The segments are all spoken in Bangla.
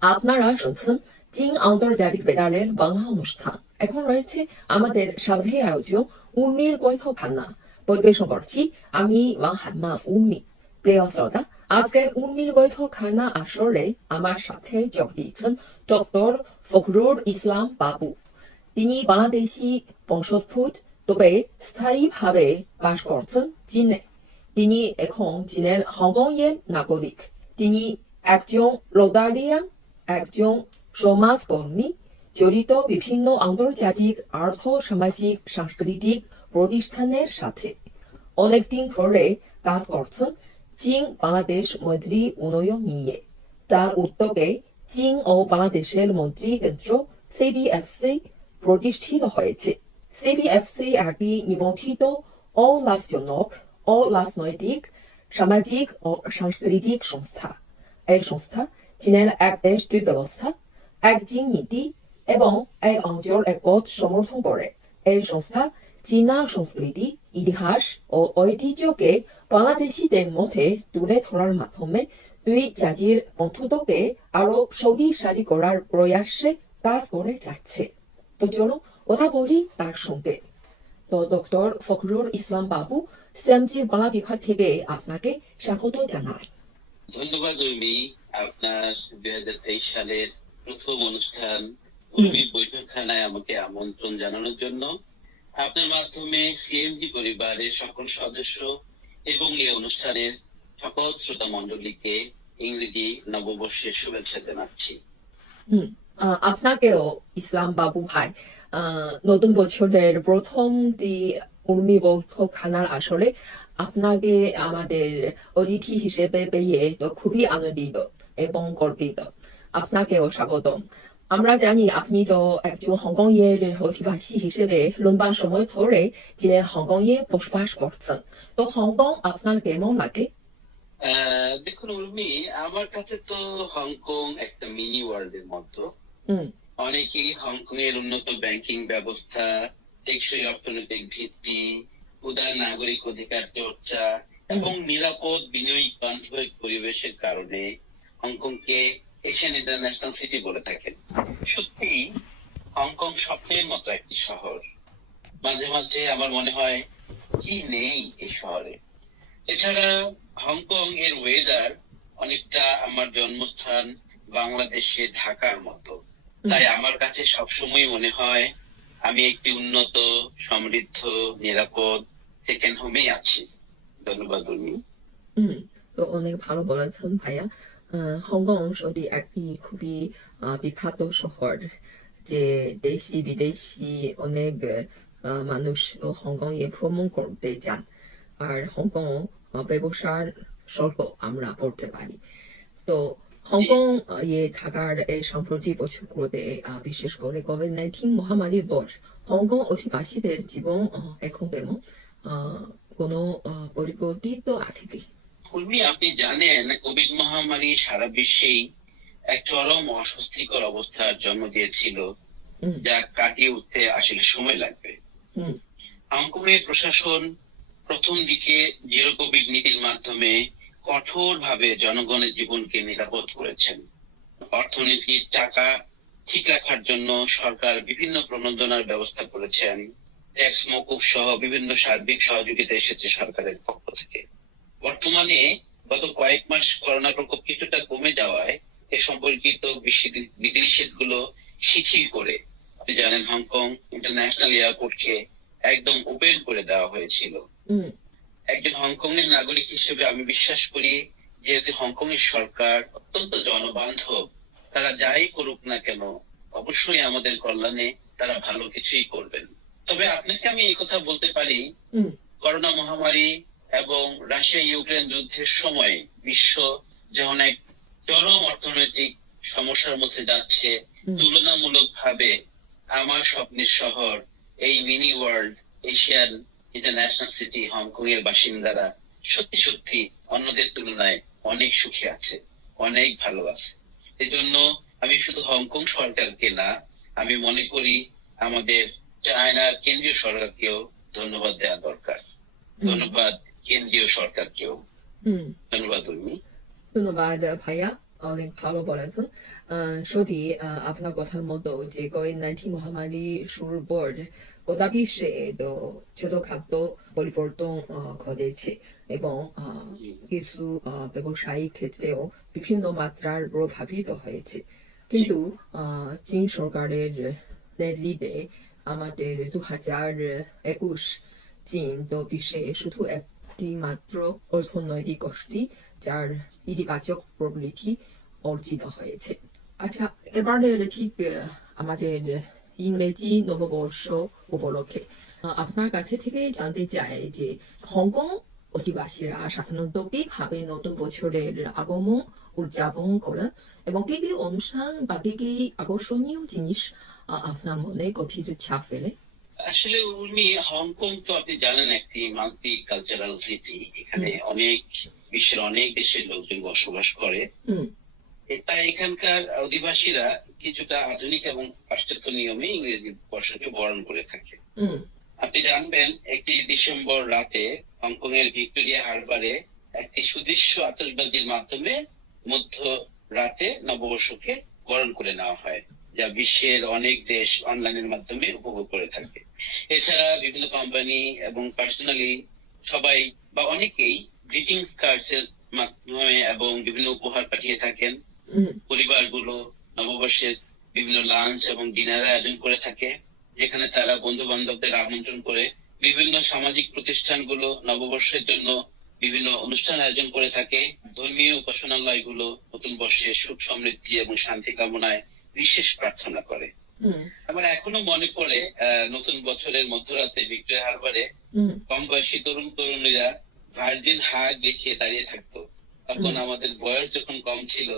আপনারা শুনছেন আন্তর্জাতিক বেতারের বাংলা অনুষ্ঠান। এখন রয়েছে আমাদের বৈঠকখানা। পরিবেশন করছি আমি বৈঠকখানা আসরে আমার সাথে যোগ দিয়েছেন ডক্টর ফখরুল ইসলাম বাবু। তিনি বাংলাদেশি বংশোদ্ভূত, তবে স্থায়ীভাবে বাস করছেন চীনে। তিনি এখন চীনের হংকং এর নাগরিক। তিনি একজন রোদারিয়ান একজন সমাজকর্মী জড়িত বিভিন্ন আন্তর্জাতিক আর্থ সামাজিক সাংস্কৃতিক প্রতিষ্ঠানের সাথে অনেকদিন ধরে কাজ করছেন চীন বাংলাদেশ মৈত্রী নিয়ে তার উদ্যোগে চীন ও বাংলাদেশের মন্ত্রী কেন্দ্র সিবিএফসি প্রতিষ্ঠিত হয়েছে সিবিএফসি একটি নিবন্ধিত অলাভজনক অরাজনৈতিক সামাজিক ও সাংস্কৃতিক সংস্থা এই সংস্থা চীনের এক দেশ দুই ব্যবস্থা এক চীন নীতি এবং এক অঞ্চল এক পথ সমর্থন করে এই সংস্থা চীনা সংস্কৃতি ইতিহাস ও ঐতিহ্যকে বাংলাদেশিদের মধ্যে তুলে ধরার মাধ্যমে দুই জাতির বন্ধুত্বকে আরও শক্তিশালী করার প্রয়াসে কাজ করে যাচ্ছে তো চলো কথা বলি তার সঙ্গে তো ডক্টর ফখরুল ইসলাম বাবু সিএমজির বাংলা বিভাগ থেকে আপনাকে স্বাগত জানাই ধন্যবাদ উর্মি আপনার দুই হাজার তেইশ সালের প্রথম অনুষ্ঠান উর্মির বৈঠকখানায় আমাকে আমন্ত্রণ জানানোর জন্য আপনার মাধ্যমে সিএমজি পরিবারের সকল সদস্য এবং এই অনুষ্ঠানের সকল শ্রোতা মন্ডলীকে ইংরেজি নববর্ষের শুভেচ্ছা জানাচ্ছি। আপনাকেও ইসলাম বাবু ভাই আহ, নতুন বছরের প্রথম দি উর্মি বৈঠকখানার আসলে আপনাকে আমাদের অতিথি হিসেবে পেয়ে তো খুবই আনন্দিত এবং গর্বিত। আপনাকেও স্বাগতম। আমরা জানি আপনি তো একজন হংকংয়ের অধিবাসী হিসেবে লম্বা সময় ধরে যে হংকংয়ে বসবাস করছেন। তো হংকং আপনার কেমন লাগে? দেখুন উর্মি আমার কাছে তো হংকং একটা মিনি ওয়ার্ল্ডের মতো। হুম। অনেকেই হংকং এর উন্নত ব্যাংকিং ব্যবস্থা টেকসই অর্থনৈতিক ভিত্তি। উদার নাগরিক অধিকার চর্চা এবং নিরাপদ বিনিয়োগ বান্ধব পরিবেশের কারণে হংকংকে এশিয়ান ইন্টারন্যাশনাল সিটি বলে থাকেন। সত্যি, হংকং স্বপ্নের মতো একটি শহর। মাঝে মাঝে আমার মনে হয়, কি নেই এই শহরে? এছাড়া হংকং এর ওয়েদার অনেকটা আমার জন্মস্থান বাংলাদেশে ঢাকার মতো। তাই আমার কাছে সবসময় মনে হয় আমি একটি উন্নত, সমৃদ্ধ, নিরাপদ সেকেন্ড হোমেই আছি। ধন্যবাদ হুম, তো অনেক ভালো বলেছেন ভাইয়া। হংকং সত্যি একটি খুবই বিখ্যাত শহর যে দেশি বিদেশি অনেক মানুষ ও হংকংয়ে ভ্রমণ করতে যান। আর হংকং ব্যবসার স্বল্প আমরা বলতে পারি। তো হংকং এ থাকার এই সাম্প্রতিক বছরগুলোতে বিশেষ করে কোভিড নাইন্টিন মহামারীর পর হংকং অধিবাসীদের জীবন এখন কেমন কোনো পরিবর্তিত আছে কি? আপনি জানেন কোভিড মহামারী সারা বিশ্বেই এক চরম অস্বস্তিকর অবস্থার জন্ম দিয়েছিল। যা কাটিয়ে উঠতে আসলে সময় লাগবে। হুম। হংকং এর প্রশাসন প্রথম দিকে জিরো কোভিড নীতির মাধ্যমে কঠোরভাবে জনগণের জীবনকে নিরাপদ করেছেন। অর্থনীতির টাকা ঠিক রাখার জন্য সরকার বিভিন্ন প্রণোদনার ব্যবস্থা করেছেন। ট্যাক্স মকুব সহ বিভিন্ন সার্বিক সহযোগিতা এসেছে সরকারের পক্ষ থেকে। বর্তমানে গত কয়েক মাস করোনা প্রকোপ কিছুটা কমে যাওয়ায় এ সম্পর্কিত বিধিনিষেধগুলো শিথিল করে, আপনি জানেন, হংকং ইন্টারন্যাশনাল এয়ারপোর্টকে একদম ওপেন করে দেওয়া হয়েছিল। একজন হংকং এর নাগরিক হিসেবে আমি বিশ্বাস করি যেহেতু হংকং এর সরকার অত্যন্ত জনবান্ধব তারা যাই করুক না কেন অবশ্যই আমাদের কল্যাণে তারা ভালো কিছুই করবেন তবে আপনাকে আমি এই কথা বলতে পারি করোনা মহামারী এবং রাশিয়া ইউক্রেন যুদ্ধের সময় বিশ্ব যখন এক চরম অর্থনৈতিক সমস্যার মধ্যে যাচ্ছে। তুলনামূলক ভাবে আমার স্বপ্নের শহর এই mini world Asian international city Hong Kong এর বাসিন্দারা সত্যি সত্যি অন্যদের তুলনায় অনেক সুখে আছে অনেক ভালো আছে এজন্য আমি শুধু হংকং সরকারকে না আমি মনে করি আমাদের চায়নার কেন্দ্রীয় সরকারকেও ধন্যবাদ দেওয়া দরকার। ধন্যবাদ কেন্দ্রীয় সরকারকেও। ধন্যবাদ উর্মি। ধন্যবাদ ভাইয়া। অনেক ভালো বলেছেন। আহ, সত্যি আপনার কথার মতো যে কোভিড নাইন্টিন মহামারী শুরুর পর তো ছোটখাটো পরিবর্তন ঘটেছে এবং কিছু ব্যবসায়িক ক্ষেত্রেও বিভিন্ন মাত্রার প্রভাবিত হয়েছে কিন্তু চীন সরকারের নেতৃত্বে আমাদের দু হাজার একুশ চীন তো বিশ্বে শুধু একটি মাত্র অর্থনৈতিক গোষ্ঠী যার ইতিবাচক প্রবৃদ্ধি অর্জিত হয়েছে আচ্ছা এবারের ঠিক আমাদের ইংরেজি নববর্ষ উপলক্ষে। আপনার কাছে থেকে জানতে চাই যে হংকং অধিবাসীরা সাধারণত কীভাবে নতুন বছরের আগমন উদযাপন করেন এবং কি কি অনুষ্ঠান বা কি কি আকর্ষণীয় জিনিস আপনার মনে গভীর ছাপ ফেলে? আসলে উর্মি হংকং তো আপনি জানেন একটি মাল্টি কালচারাল সিটি এখানে অনেক বিশ্বের অনেক দেশের লোকজন বসবাস করে। হুম। এটা এখানকার অধিবাসীরা কিছুটা আধুনিক এবং পাশ্চাত্য নিয়মে ইংরেজি বর্ষকে বরণ করে থাকে। আপনি জানবেন একটি ডিসেম্বর রাতে হংকং এর ভিক্টোরিয়া হারবারে একটি সুদৃশ্য আতশবাজির মাধ্যমে মধ্য রাতে নববর্ষকে বরণ করে নেওয়া হয় যা বিশ্বের অনেক দেশ অনলাইনের মাধ্যমে উপভোগ করে থাকে। এছাড়া বিভিন্ন কোম্পানি এবং পার্সোনালি সবাই বা অনেকেই গ্রিটিংস কার্ডস এর মাধ্যমে এবং বিভিন্ন উপহার পাঠিয়ে থাকেন। পরিবারগুলো নববর্ষের বিভিন্ন লাঞ্চ এবং ডিনার আয়োজন করে থাকে যেখানে তারা বন্ধু বান্ধবদের আমন্ত্রণ করে বিভিন্ন সামাজিক প্রতিষ্ঠানগুলো নববর্ষের জন্য বিভিন্ন অনুষ্ঠান আয়োজন করে থাকে। ধর্মীয় উপাসনালয়গুলো নতুন বর্ষের সুখ সমৃদ্ধি এবং শান্তি কামনায় বিশেষ প্রার্থনা করে। আমার এখনও মনে পড়ে নতুন বছরের মধ্যরাতে ভিক্টোরিয়া হারবারে কম বয়সী তরুণ তরুণীরা ভার্জিন হাগ দেখিয়ে দাঁড়িয়ে থাকতো। তখন আমাদের বয়স যখন কম ছিল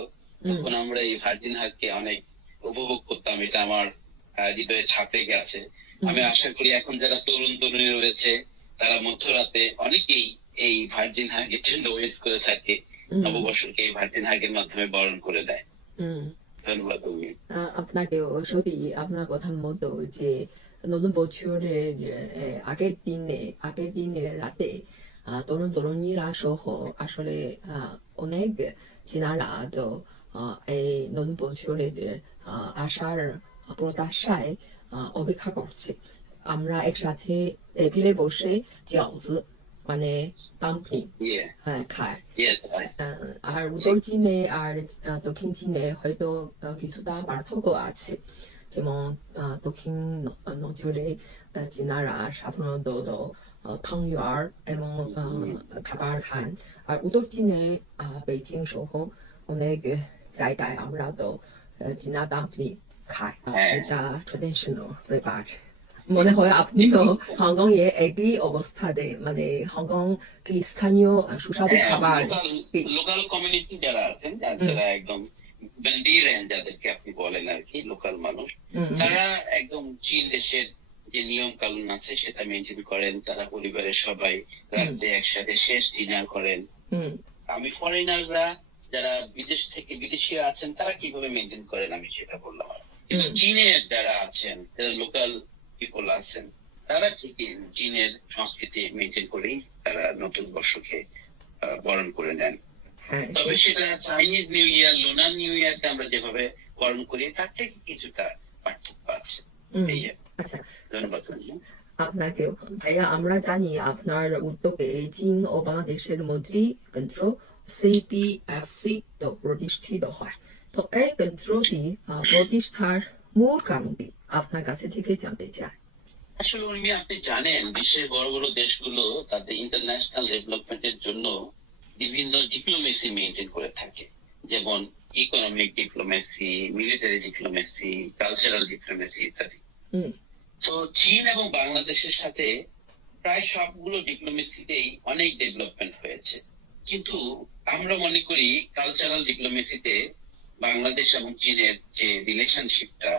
তখন আমরা এই ভার্জিন হাগকে অনেক উপভোগ করতাম এটা আমার হৃদয়ে ছাপে গেছে। আমি আশা করি এখন যারা তরুণ তরুণী রয়েছে তারা মধ্যরাতে অনেকেই এই ভার্জিন হাগের জন্য ওয়েট করে থাকে নববর্ষকে এই ভার্জিন হাগের মাধ্যমে বরণ করে দেয়। ধন্যবাদ আপনাকেও সত্যি আপনার কথার মতো যে নতুন বছরের আগের দিনে আগের দিনের রাতে তরুণ তরুণীরা সহ আসলে অনেক চিনারা তো আহ, এই নতুন বছরের আহ, আসার প্রত্যাশায় আহ, অপেক্ষা করছে আমরা একসাথে টেবিলে বসে জিয়াওজি মানে ডাম্পলিং ইয়ে খায় ইয়ে আহ, আর উত্তর চীনে আর আহ, দক্ষিণ চীনে হয়তো আহ, কিছুটা পার্থক্য আছে যেমন আহ, দক্ষিণ ন- আহ, অঞ্চলে আহ, চীনারা সাধারণত 탕유알 এবং আহ, খাবার খান আর উত্তর চীনে আহ, বেইজিং সহ অনেক জায়গায় আমরা তো আহ, চীনা ডাম্পলিং খাই। এটা ট্রেডিশনাল ব্যাপার মনে হয় আপনিও হংকংয়ে একই অবস্থাতে মানে হংকং কি স্থানীয় সুস্বাদু খাবার লোকাল কমিউনিটি যারা আছেন যারা একদম বেন্ডিরেন যাদেরকে আপনি বলেন আর কি লোকাল মানুষ。তারা একদম চীন দেশের যে নিয়ম কানুন আছে সেটা মেনটেন করেন তারা পরিবারের সবাই একসাথে শেষ ডিনার করেন। আমি ফরেনাররা যারা বিদেশ থেকে বিদেশিরা আছেন তারা কীভাবে মেনটেন করেন? আমি সেটা বললাম কিন্তু। চীনের যারা আছেন যারা লোকাল পিপল আছেন তারা ঠিকই চীনের সংস্কৃতি মেনটেন করেই তারা নতুন বর্ষকে বরণ করে নেন। হ্যাঁ, তবে সেটা Chinese new year lunar new year ইয়ারকে আমরা যেভাবে বরণ করি তার থেকে কিছুটা পার্থক্য আছে। এই আচ্ছা। ধন্যবাদ। আপনাকেও। ভাইয়া আমরা জানি আপনার উদ্যোগে চীন ও বাংলাদেশের মধ্যে কেন্দ্র সিপিএফসি তো প্রতিষ্ঠিত হয় তো এই কেন্দ্রটি প্রতিষ্ঠার মূল কারণটি আপনার কাছে থেকে জানতে চাই আসলে উর্মি আপনি জানেন বিশ্বের বড় বড় দেশগুলো তাদের ইন্টারন্যাশনাল ডেভেলপমেন্টের জন্য বিভিন্ন ডিপ্লোমেসি মেনটেন করে থাকে যেমন economic diplomacy military diplomacy cultural diplomacy ইত্যাদি তো চীন এবং বাংলাদেশের সাথে প্রায় সবগুলো ডিপ্লোমেসিতেই অনেক ডেভেলপমেন্ট হয়েছে কিন্তু আমরা মনে করি কালচারাল ডিপ্লোমেসিতে বাংলাদেশ এবং চীনের যে রিলেশনশিপটা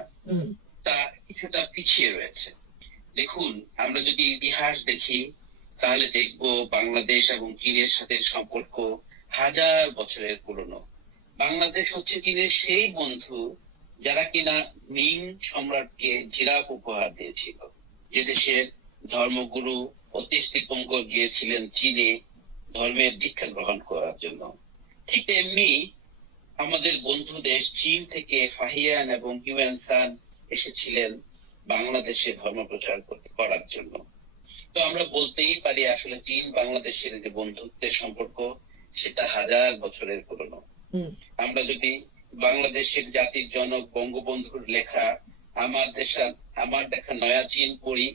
তা কিছুটা পিছিয়ে রয়েছে। দেখুন আমরা যদি ইতিহাস দেখি তাহলে দেখব বাংলাদেশ এবং চীনের সাথে সম্পর্ক হাজার বছরের পুরনো। বাংলাদেশ হচ্ছে চীনের সেই বন্ধু যারা কিনা মিং সম্রাটকে জিরাফ উপহার দিয়েছিল। যে দেশের ধর্মগুরু অতীশ দীপঙ্কর গিয়েছিলেন চীনে ধর্মের দীক্ষা গ্রহণ করার জন্য। ঠিক তেমনি আমাদের বন্ধু দেশ চীন থেকে ফাহিয়ান এবং হিউয়ান সান এসেছিলেন বাংলাদেশে ধর্ম প্রচার করতে করার জন্য। তো আমরা বলতেই পারি আসলে চীন বাংলাদেশের যে বন্ধুত্বের সম্পর্ক সেটা হাজার বছরের পুরনো। আমরা যদি বাংলাদেশের জাতির জনক বঙ্গবন্ধুর লেখা আমার দেশা আমার দেখা নয়া চীন পড়ি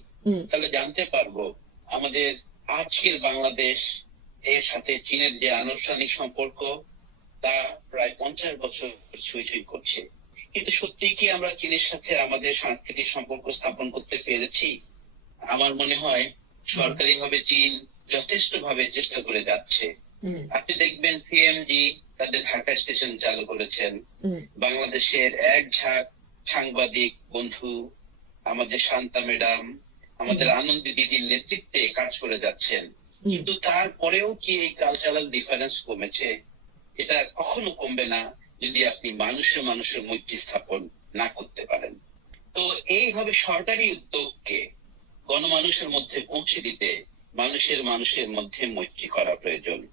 তাহলে জানতে পারব আমাদের আজকের বাংলাদেশ এর সাথে চীনের যে আনুষ্ঠানিক সম্পর্ক তা প্রায় পঞ্চাশ বছর ছুঁই ছুঁই করছে। কিন্তু সত্যি কি আমরা চীনের সাথে আমাদের সাংস্কৃতিক সম্পর্ক স্থাপন করতে পেরেছি? আমার মনে হয় সরকারি ভাবে চীন যথেষ্ট ভাবে চেষ্টা করে যাচ্ছে। আপনি দেখবেন সিএমজি তাদের ঢাকা স্টেশন চালু করেছেন। বাংলাদেশের এক ঝাঁক সাংবাদিক বন্ধু আমাদের শান্তা ম্যাডাম আমাদের আনন্দী দিদির নেতৃত্বে কাজ করে যাচ্ছেন। কিন্তু তারপরেও কি এই কালচারাল ডিফারেন্স কমেছে? এটা কখনো কমবে না যদি আপনি মানুষের মানুষের মৈত্রী স্থাপন না করতে পারেন। তো এইভাবে সরকারি উদ্যোগকে গণমানুষের মধ্যে পৌঁছে দিতে মানুষের মানুষের মধ্যে মৈত্রী করা প্রয়োজন।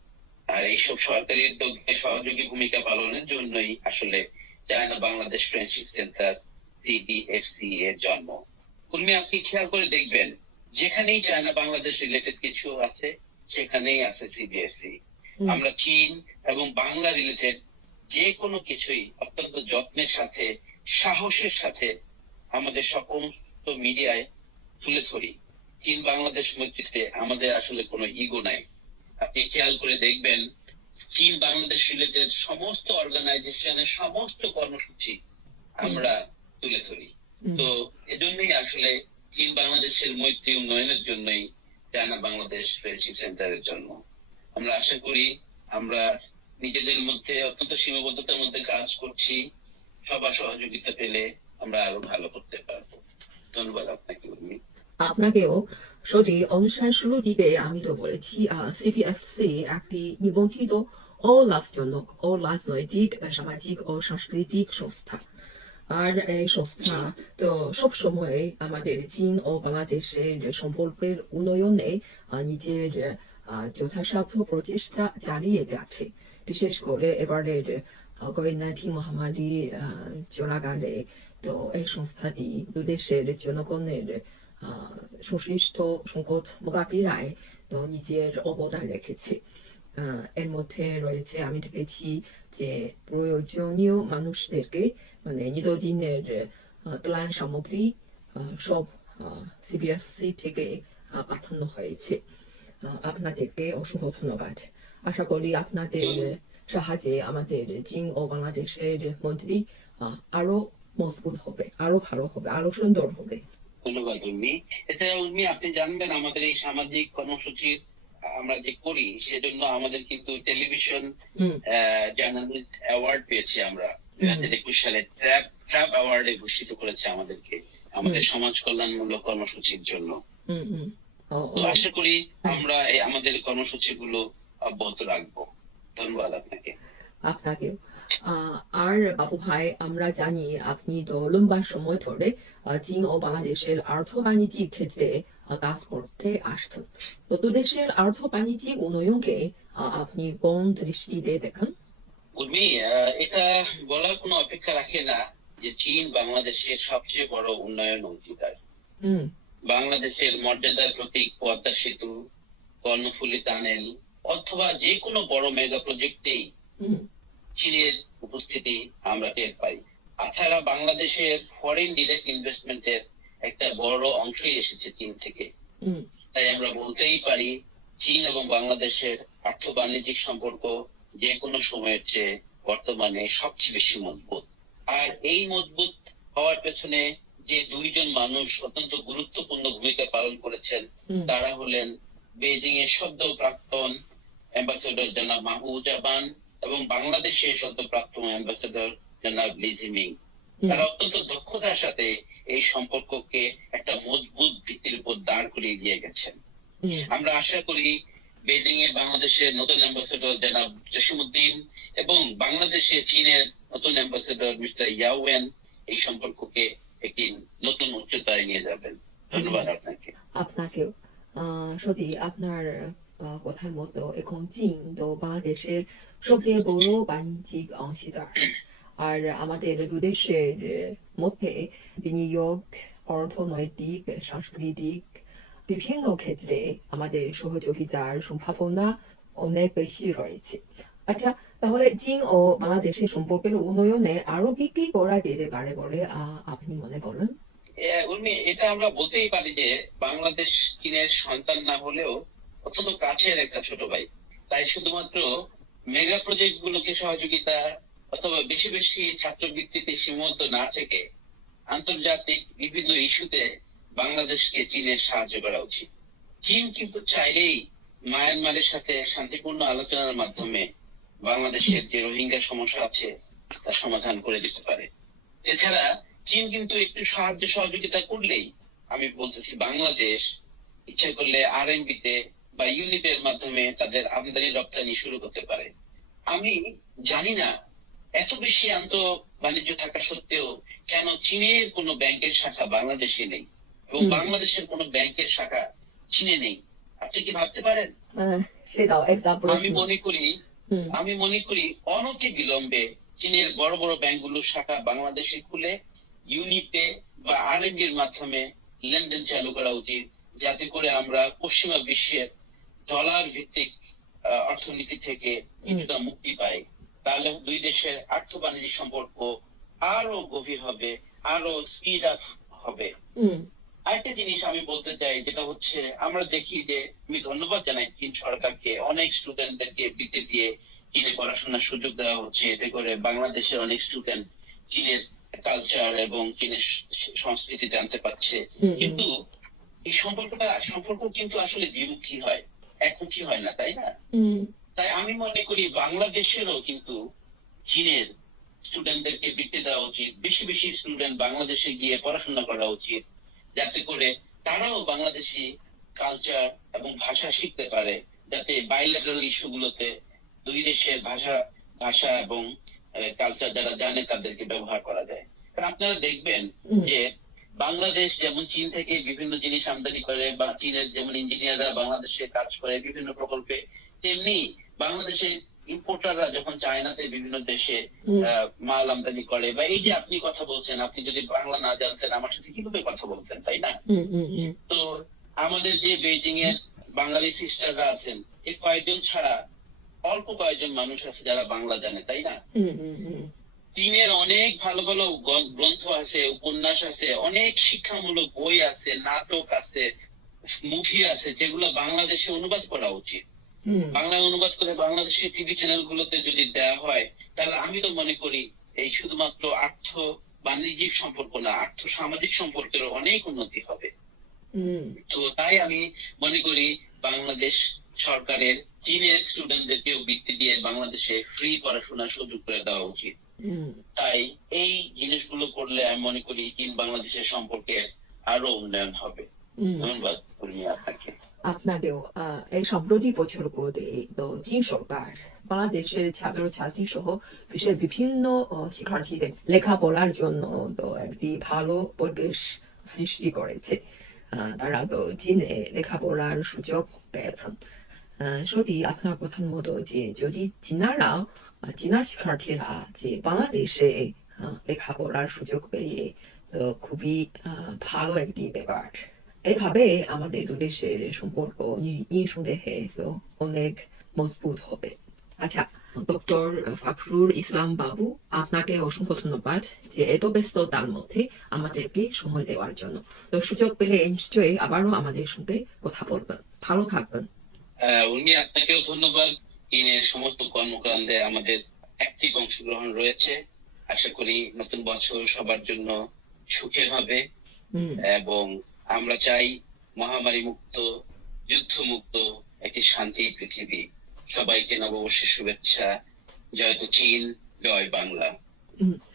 আর এইসব সরকারি উদ্যোগে সহযোগী ভূমিকা পালনের জন্যই আসলে China Bangladesh friendship centre CBFC এর জন্ম। উর্মি, আপনি খেয়াল করে দেখবেন যেখানেই চায়না বাংলাদেশ রিলেটেড কিছু আছে সেখানেই আছে সিবিএফসি হুম। আমরা চীন এবং বাংলা রিলেটেড যে কোনো কিছুই অত্যন্ত যত্নের সাথে সাহসের সাথে আমাদের সমস্ত মিডিয়ায় তুলে ধরি। চীন বাংলাদেশ মৈত্রীতে আমাদের আসলে কোনো ইগো নাই। আপনি খেয়াল করে দেখবেন চীন বাংলাদেশ রিলেটেড সমস্ত অর্গানাইজেশনের সমস্ত কর্মসূচি আমরা তুলে ধরি। তো এজন্যই আসলে চীন বাংলাদেশের মৈত্রী উন্নয়নের জন্যই চায়না বাংলাদেশ ফ্রেন্ডশিপ সেন্টারের জন্ম। আমরা আশা করি আমরা নিজেদের মধ্যে অত্যন্ত সীমাবদ্ধতার মধ্যে কাজ করছি। সবার সহযোগিতা পেলে আমরা আরও ভালো করতে পারব। ধন্যবাদ আপনাকে আপনাকেও সরি অনুষ্ঠান শুরু দিকে আমি তো বলেছি সিপিএফসি একটি নিবন্ধিত অলাভজনক ও রাজনৈতিক সামাজিক ও সাংস্কৃতিক সংস্থা। আর এই সংস্থা তো সবসময় আমাদের চীন ও বাংলাদেশের সম্পর্কের উন্নয়নে আহ, নিজের আহ, যথাসাধ্য প্রচেষ্টা চালিয়ে যাচ্ছে বিশেষ করে এবারের কোভিড নাইন্টিন মহামারী আহ, চলাকালে তো এই সংস্থাটি দুদেশের জনগণের আহ, সুশিষ্ট সংকট মোকাবিলায় তো নিজের অবদান রেখেছে আহ, এর মধ্যে রয়েছে আমি দেখেছি যে প্রয়োজনীয় মানুষদেরকে মানে নিত্যদিনের ত্রাণ সামগ্রী সব সিবিএফসি থেকে পাঠানো হয়েছে। আপনাদেরকে অসংখ্য ধন্যবাদ। আশা করি আপনাদের সাহায্যে আমাদের চীন ও বাংলাদেশের মন্ত্রী আরও মজবুত হবে, আরও ভালো হবে, আরও সুন্দর হবে। ধন্যবাদ উর্মি এছাড়া উর্মি আপনি জানবেন আমাদের এই সামাজিক কর্মসূচির আমরা যে করি সেজন্য আমাদের কিন্তু টেলিভিশন জার্নালিস্ট অ্যাওয়ার্ড পেয়েছি আমরা। দুই হাজার একুশ সালে ট্র্যাপ ট্র্যাপ অ্যাওয়ার্ডে ভূষিত করেছে আমাদেরকে আমাদের সমাজ কল্যাণমূলক কর্মসূচির জন্য। তো আশা করি আমরা এই আমাদের কর্মসূচিগুলো অব্যাহত রাখব। ধন্যবাদ আপনাকে। আপনাকে আর বাবু ভাই আমরা জানি আপনি তো লম্বা সময় ধরে চীন ও বাংলাদেশের আর্থ বাণিজ্যিক ক্ষেত্রে কাজ করতে আসছেন তো দুদেশের আর্থ বাণিজ্যিক উন্নয়নকে আপনি কোন দৃষ্টিতে দেখেন? উর্মি এটা বলার কোনো অপেক্ষা রাখে না যে চীন বাংলাদেশের সবচেয়ে বড় উন্নয়ন অংশীদার হুম। বাংলাদেশের মর্যাদার প্রতীক পদ্মা সেতু কর্ণফুলী টানেল অথবা যে কোনো বড় মেগা প্রজেক্টেই চীনের উপস্থিতি আমরা টের পাই। তাছাড়া বাংলাদেশের ফরেন ডিরেক্ট ইনভেস্টমেন্টের একটা বড় অংশই এসেছে চীন থেকে। তাই আমরা বলতেই পারি চীন এবং বাংলাদেশের আর্থ বাণিজ্যিক সম্পর্ক যে কোনো সময়ের চেয়ে বর্তমানে সবচেয়ে বেশি মজবুত। আর এই মজবুত হওয়ার পেছনে যে দুইজন মানুষ অত্যন্ত গুরুত্বপূর্ণ ভূমিকা পালন করেছেন তারা হলেন বেজিং এর সদ্য প্রাক্তন অ্যাম্বাসেডর জনাব মাহবুজাবান এবং বাংলাদেশের সদ্য প্রাক্তন অ্যাম্বাসেডর জনাব লিজিমিং তারা অত্যন্ত দক্ষতার সাথে এই সম্পর্ককে একটা মজবুত ভিত্তির উপর দাঁড় করিয়ে দিয়ে গেছেন। আমরা আশা করি বেজিং এ বাংলাদেশের নতুন অ্যাম্বাসেডর জনাব জসিমুদ্দিন এবং বাংলাদেশে চীনের নতুন অ্যাম্বাসেডর মিস্টার ইয়াওয়েন এই সম্পর্ককে একটি নতুন উচ্চতায় নিয়ে যাবেন। ধন্যবাদ আপনাকে। আপনাকেও। আহ, সত্যি আপনার কথার মতো এখন চীন তো বাংলাদেশের সবচেয়ে বড় বাণিজ্যিক অংশীদার। আর আমাদের দুদেশের মধ্যে বিনিয়োগ, অর্থনৈতিক, সাংস্কৃতিক বিভিন্ন ক্ষেত্রে আমাদের সহযোগিতার সম্ভাবনা অনেক বেশি রয়েছে। আচ্ছা তাহলে চীন ও বাংলাদেশের সম্পর্কের উন্নয়নে আরও কি কি করা যেতে পারে বলে আপনি মনে করেন? এটা আমরা বলতেই পারি যে বাংলাদেশ চীনের সন্তান না হলেও অত্যন্ত কাছের একটা ছোট ভাই। তাই শুধুমাত্র মেগা প্রজেক্ট গুলোকে সহযোগিতা অথবা বেশি বেশি ছাত্রবৃত্তিতে সীমাবদ্ধ না থেকে আন্তর্জাতিক বিভিন্ন ইস্যুতে বাংলাদেশকে চীনের সাহায্য করা উচিত। চীন কিন্তু চাইলেই মায়ানমারের সাথে শান্তিপূর্ণ আলোচনার মাধ্যমে বাংলাদেশের যে রোহিঙ্গা সমস্যা আছে তার সমাধান করে দিতে পারে। এছাড়া চীন কিন্তু একটু সাহায্য সহযোগিতা করলেই, আমি বলতেছি বাংলাদেশ, ইচ্ছা করলে আর তে বা ইউনিটের মাধ্যমে তাদের আমদানি রপ্তানি শুরু করতে পারে। আমি জানি না এত বেশি আন্ত বাণিজ্য থাকা সত্ত্বেও কেন চীনের কোনো ব্যাংকের শাখা বাংলাদেশে নেই? এবং বাংলাদেশের কোনো ব্যাংকের শাখা চীনে নেই? আপনি কি ভাবতে পারেন? আহ, আমি মনে করি আমি মনে করি অনতি বিলম্বে চীনের বড় বড় ব্যাংকগুলোর শাখা বাংলাদেশে খুলে ইউনিপে বা আরএমবি এর মাধ্যমে লেনদেন চালু করা উচিত। যাতে করে আমরা পশ্চিমা বিশ্বের ডলার ভিত্তিক অর্থনীতি থেকে কিছুটা মুক্তি পাই। তাহলে দুই দেশের আর্থ বাণিজ্যিক সম্পর্ক আরও গভীর হবে আরও স্পিড আপ হবে। আরেকটা জিনিস আমি বলতে চাই যেটা হচ্ছে আমরা দেখি যে আমি ধন্যবাদ জানাই চীন সরকারকে অনেক স্টুডেন্টদেরকে বৃত্তি দিয়ে চীনে পড়াশোনার সুযোগ দেওয়া হচ্ছে। এতে করে বাংলাদেশের অনেক স্টুডেন্ট চীনের কালচার এবং চীনের সংস্কৃতি জানতে পারছে। কিন্তু এই সম্পর্কটা সম্পর্ক কিন্তু আসলে দ্বিমুখী হয় একমুখী হয় না তাই না? তাই আমি মনে করি বাংলাদেশেরও কিন্তু চীনের স্টুডেন্টদেরকে বৃত্তি দেওয়া উচিত বেশি বেশি স্টুডেন্ট বাংলাদেশে গিয়ে পড়াশোনা করা উচিত যাতে করে তারাও বাংলাদেশি কালচার এবং ভাষা শিখতে পারে যাতে বাইলেটারাল ইস্যুগুলোতে দুই দেশের ভাষা ভাষা এবং কালচার যারা জানে তাদেরকে ব্যবহার করা যায়। কারণ আপনারা দেখবেন যে বাংলাদেশ যেমন চীন থেকে বিভিন্ন জিনিস আমদানি করে বা চীনের যেমন ইঞ্জিনিয়াররা বাংলাদেশে কাজ করে বিভিন্ন প্রকল্পে তেমনি বাংলাদেশে ইম্পোর্টাররা যখন চায়নাতে বিভিন্ন দেশে মাল আমদানি করে বা এই যে আপনি কথা বলছেন আপনি যদি বাংলা না জানতেন আমার সাথে কীভাবে কথা বলতেন তাই না? তো আমাদের যে বেইজিং এর বাঙালি সিস্টাররা আছেন এই কয়েকজন ছাড়া অল্প কয়েকজন মানুষ আছে যারা বাংলা জানে তাই না? চীনের অনেক ভালো ভালো গ্রন্থ আছে উপন্যাস আছে অনেক শিক্ষামূলক বই আছে নাটক আছে মুভি আছে যেগুলো বাংলাদেশে অনুবাদ করা উচিত। বাংলা অনুবাদ করে বাংলাদেশের টিভি চ্যানেল গুলোতে যদি দেওয়া হয় তাহলে আমি তো মনে করি এই শুধুমাত্র আর্থ বাণিজ্যিক সম্পর্ক না আর্থ সামাজিক সম্পর্কের অনেক উন্নতি হবে। তো তাই আমি মনে করি বাংলাদেশ সরকারের চীনের স্টুডেন্টদেরকেও বৃত্তি দিয়ে বাংলাদেশে ফ্রি পড়াশোনার সুযোগ করে দেওয়া উচিত। তাই এই জিনিসগুলো করলে আমি মনে করি চীন বাংলাদেশের সম্পর্কের আরও উন্নয়ন হবে। ধন্যবাদ আপনাকে। আপনাকেও এই সম্প্রতি বছরগুলোতে তো চীন সরকার বাংলাদেশের ছাত্র ছাত্রী সহ বিশ্বের বিভিন্ন শিক্ষার্থীদের লেখাপড়ার জন্য তো একটি ভালো পরিবেশ সৃষ্টি করেছে তারা তো চীনে লেখাপড়ার সুযোগ পেয়েছেন সত্যি আপনার কথার মতো যে যদি চীনারা আহ, চীনা শিক্ষার্থীরা যে বাংলাদেশে লেখাপড়ার সুযোগ পেয়ে তো খুবই ভালো একটি ব্যাপার এভাবে আমাদের দু দেশের সম্পর্ক নিঃসন্দেহে অনেক মজবুত হবে। আচ্ছা ডক্টর ফাকরুল ইসলাম বাবু আপনাকে অসংখ্য ধন্যবাদ যে এত ব্যস্ততার মধ্যে আমাদেরকে সময় দেওয়ার জন্য। তো সুযোগ পেলে নিশ্চয়ই আবারও আমাদের সঙ্গে কথা বলবেন। ভালো থাকবেন। আহ, উনি আপনাকেও ধন্যবাদ। চীনের সমস্ত কর্মকাণ্ডে আমাদের অ্যাক্টিভ অংশগ্রহণ রয়েছে। আশা করি নতুন বছর সবার জন্য সুখের হবে। হুম। এবং আমরা চাই মহামারী মুক্ত যুদ্ধ মুক্ত একটি শান্তি পৃথিবী। সবাইকে নববর্ষের শুভেচ্ছা। জয় তো চীন, জয় বাংলা।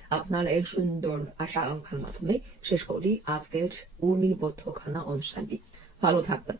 আপনার এক সুন্দর আশা আকাঙ্ক্ষার মাধ্যমে শেষ করি আজকের উর্মির বদ্ধখানা অনুষ্ঠানটি। ভালো থাকবেন।